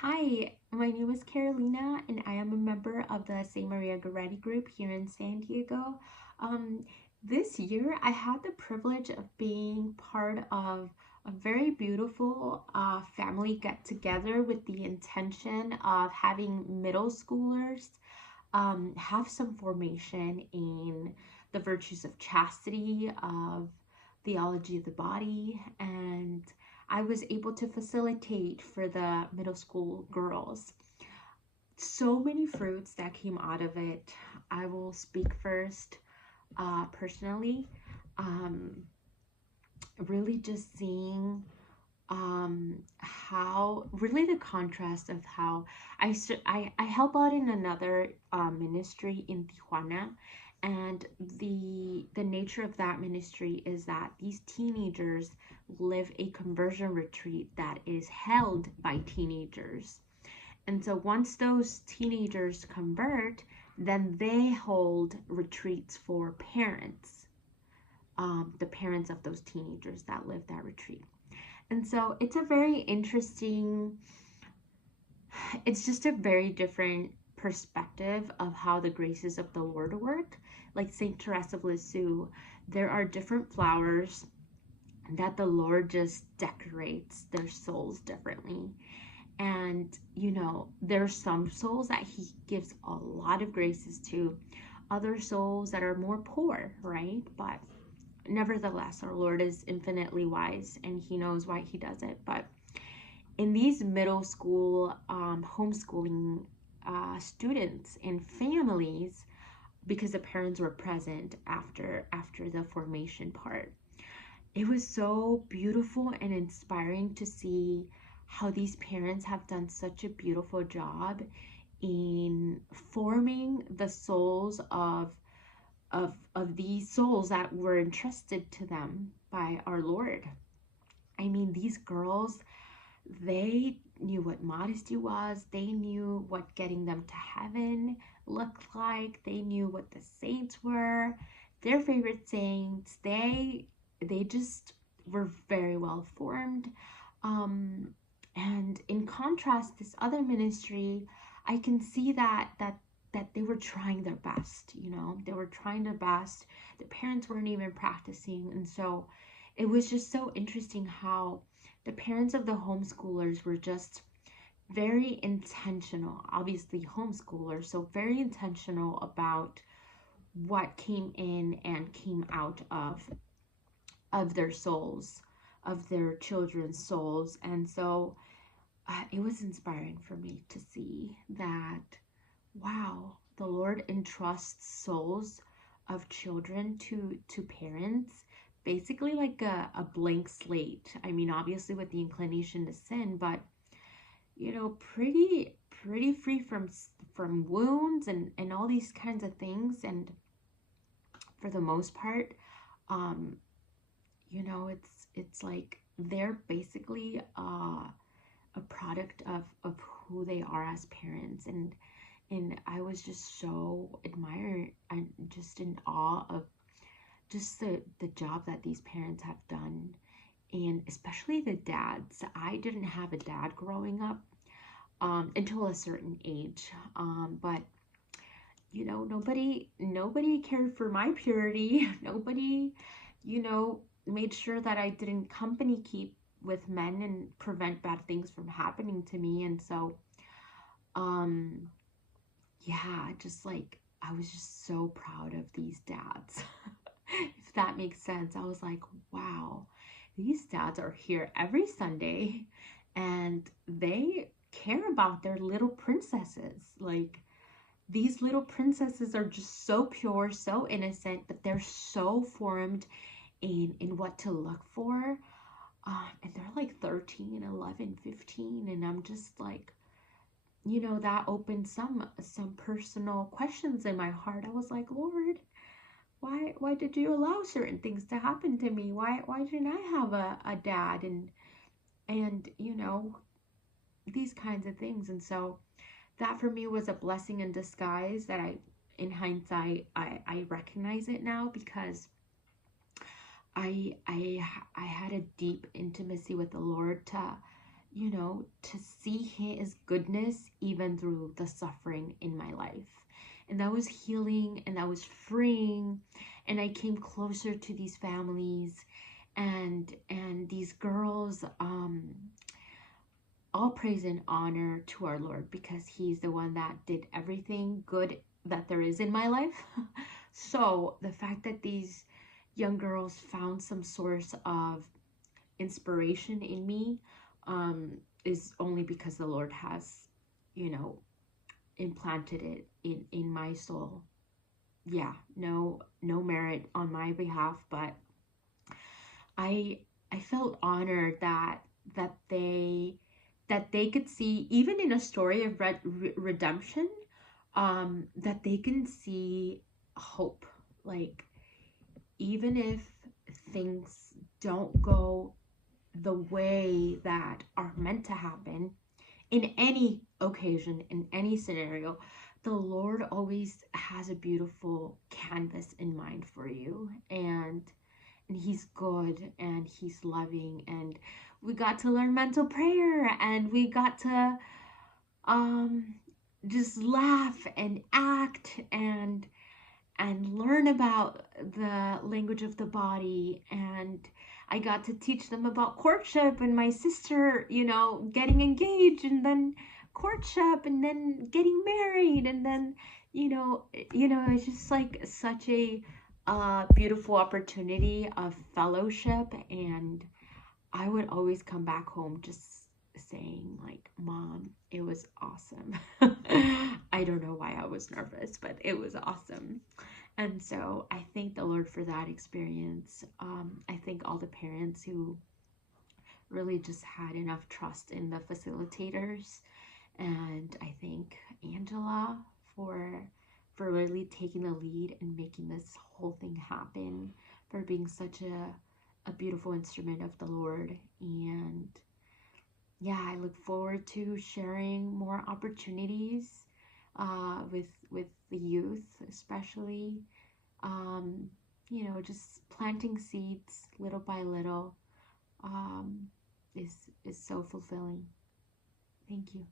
Hi, my name is Carolina, and I am a member of the St. Maria Goretti group here in San Diego. Um, this year, I had the privilege of being part of a very beautiful family get together with the intention of having middle schoolers have some formation in the virtues of chastity, of theology of the body, and I was able to facilitate for the middle school girls. So many fruits that came out of it. I will speak first personally. Um, really just seeing how really the contrast of how I help out in another ministry in Tijuana, and the nature of that ministry is that these teenagers live a conversion retreat that is held by teenagers. And so once those teenagers convert, then they hold retreats for parents, the parents of those teenagers that live that retreat. And so it's just a very different perspective of how the graces of the Lord work. Like Saint Teresa of Lisieux, there are different flowers that the Lord just decorates their souls differently. And, there's some souls that He gives a lot of graces to, other souls that are more poor, right? But nevertheless, our Lord is infinitely wise and He knows why He does it. But in these middle school homeschooling students and families, because the parents were present after the formation part, it was so beautiful and inspiring to see how these parents have done such a beautiful job in forming the souls of these souls that were entrusted to them by our Lord. I mean, these girls, they knew what modesty was. They knew what getting them to heaven looked like. They knew what the saints were, their favorite saints. They just were very well formed. Um, and in contrast, this other ministry, I can see that they were trying their best. They were trying their best. The parents weren't even practicing, and so it was just so interesting how the parents of the homeschoolers were just very intentional, obviously homeschoolers, so very intentional about what came in and came out of their souls, of their children's souls. And so it was inspiring for me to see that, wow, the Lord entrusts souls of children to parents, basically like a blank slate. I mean, obviously with the inclination to sin, but pretty free from wounds and all these kinds of things. And for the most part, um, it's like they're basically a product of who they are as parents. And I was just so admired and just in awe of just the job that these parents have done, and especially the dads. I didn't have a dad growing up until a certain age, but nobody cared for my purity. Nobody, made sure that I didn't company keep with men and prevent bad things from happening to me. And so um yeah, just like I was just so proud of these dads. If that makes sense. I was like, wow, these dads are here every Sunday and they care about their little princesses. Like, these little princesses are just so pure, so innocent, but they're so formed in what to look for. And they're like 13, 11, 15, and I'm just like, that opened some personal questions in my heart. I was like, Lord, why did you allow certain things to happen to me? Why didn't I have a dad? And these kinds of things. And so that for me was a blessing in disguise that in hindsight, I recognize it now, because I had a deep intimacy with the Lord to see his goodness even through the suffering in my life. And that was healing and that was freeing. And I came closer to these families and these girls. All praise and honor to our Lord because he's the one that did everything good that there is in my life. So the fact that these young girls found some source of inspiration in me, is only because the Lord has, you know, implanted it in my soul. Yeah, no merit on my behalf, but I I felt honored that they that they could see, even in a story of redemption, that they can see hope. Like, even if things don't go the way that are meant to happen in any occasion, in any scenario, the Lord always has a beautiful canvas in mind for you. And he's good and he's loving, and we got to learn mental prayer, and we got to um just laugh and act and learn about the language of the body. And I got to teach them about courtship and my sister, getting engaged, and then courtship, and then getting married, and then it's just like such a beautiful opportunity of fellowship. And I would always come back home just saying, like, Mom, it was awesome. I don't know why I was nervous, but it was awesome. And so I thank the Lord for that experience. I thank all the parents who really just had enough trust in the facilitators. And I thank Angela for really taking the lead and making this whole thing happen, for being such a beautiful instrument of the Lord. And yeah, I look forward to sharing more opportunities with the youth, especially. Um, just planting seeds little by little, um, is so fulfilling. Thank you.